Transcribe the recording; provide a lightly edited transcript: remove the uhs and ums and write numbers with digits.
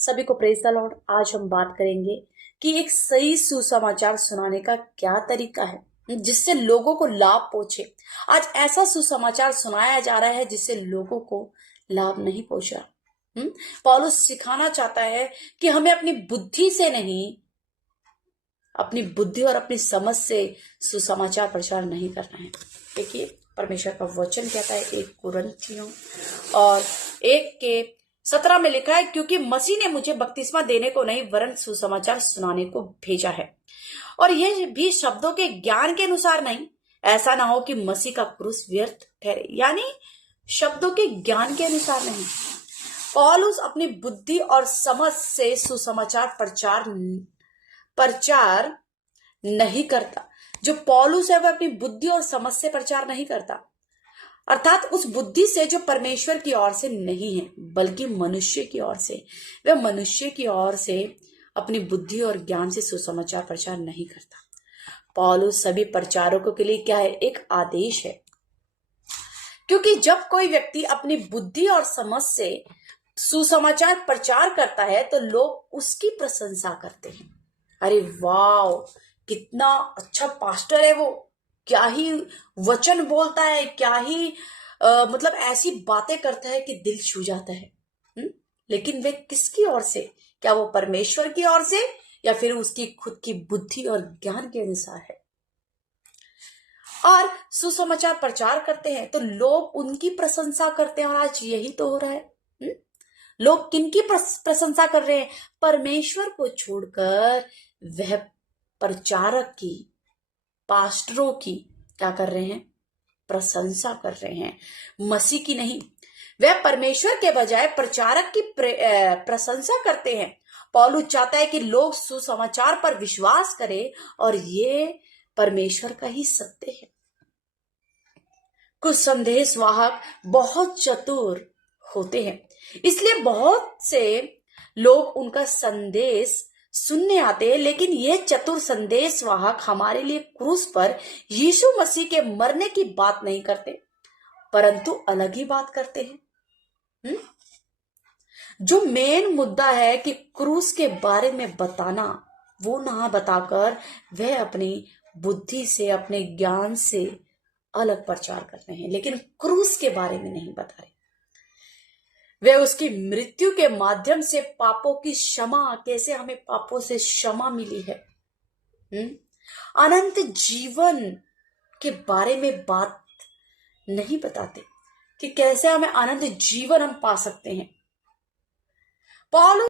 सभी को praise the Lord. आज हम बात करेंगे कि एक सही सुसमाचार सुनाने का क्या तरीका है जिससे लोगों को लाभ पहुंचे। आज ऐसा सुसमाचार सुनाया जा रहा है जिससे लोगों को लाभ नहीं पहुंचा। पौलुस सिखाना चाहता है कि हमें अपनी बुद्धि से नहीं, अपनी बुद्धि और अपनी समझ से सुसमाचार प्रचार नहीं करना है। देखिए परमेश्वर का वचन कहता है 1 कुरिन्थियों और 1:17 में लिखा है, क्योंकि मसीह ने मुझे बपतिस्मा देने को नहीं वरन सुसमाचार सुनाने को भेजा है, और यह भी शब्दों के ज्ञान के अनुसार नहीं, ऐसा ना हो कि मसीह का क्रूस व्यर्थ ठहरे। यानी शब्दों के ज्ञान के अनुसार नहीं। पौलुस अपनी बुद्धि और समझ से सुसमाचार प्रचार नहीं करता। जो पौलुस है वह अपनी बुद्धि और समझ से प्रचार नहीं करता, अर्थात उस बुद्धि से जो परमेश्वर की ओर से नहीं है बल्कि मनुष्य की ओर से। वह मनुष्य की ओर से अपनी बुद्धि और ज्ञान से सुसमाचार प्रचार नहीं करता। पौलुस सभी प्रचारकों के लिए क्या है? एक आदेश है, क्योंकि जब कोई व्यक्ति अपनी बुद्धि और समझ से सुसमाचार प्रचार करता है तो लोग उसकी प्रशंसा करते हैं। अरे वाह, कितना अच्छा पास्टर है वो, क्या ही वचन बोलता है, क्या ही मतलब ऐसी बातें करता है कि दिल छू जाता है। लेकिन वे किसकी ओर से? क्या वो परमेश्वर की ओर से या फिर उसकी खुद की बुद्धि और ज्ञान के अनुसार है? और सुसमाचार प्रचार करते हैं तो लोग उनकी प्रशंसा करते हैं, और आज यही तो हो रहा है। लोग किनकी प्रशंसा कर रहे हैं? परमेश्वर को छोड़कर वह प्रचारक की, पास्टरों की क्या कर रहे हैं? प्रशंसा कर रहे हैं, मसीह की नहीं। वह परमेश्वर के बजाय प्रचारक की प्रशंसा करते हैं। पौलुस चाहता है कि लोग सुसमाचार पर विश्वास करें, और ये परमेश्वर का ही सत्य है। कुछ संदेशवाहक बहुत चतुर होते हैं, इसलिए बहुत से लोग उनका संदेश सुनने आते हैं, लेकिन ये चतुर संदेशवाहक हमारे लिए क्रूस पर यीशु मसीह के मरने की बात नहीं करते, परंतु अलग ही बात करते हैं। जो मेन मुद्दा है कि क्रूस के बारे में बताना, वो ना बताकर वह अपनी बुद्धि से, अपने ज्ञान से अलग प्रचार कर रहे हैं, लेकिन क्रूस के बारे में नहीं बता रहे। वे उसकी मृत्यु के माध्यम से पापों की क्षमा, कैसे हमें पापों से क्षमा मिली है, अनंत जीवन के बारे में बात नहीं बताते कि कैसे हमें अनंत जीवन हम पा सकते हैं। पौलुस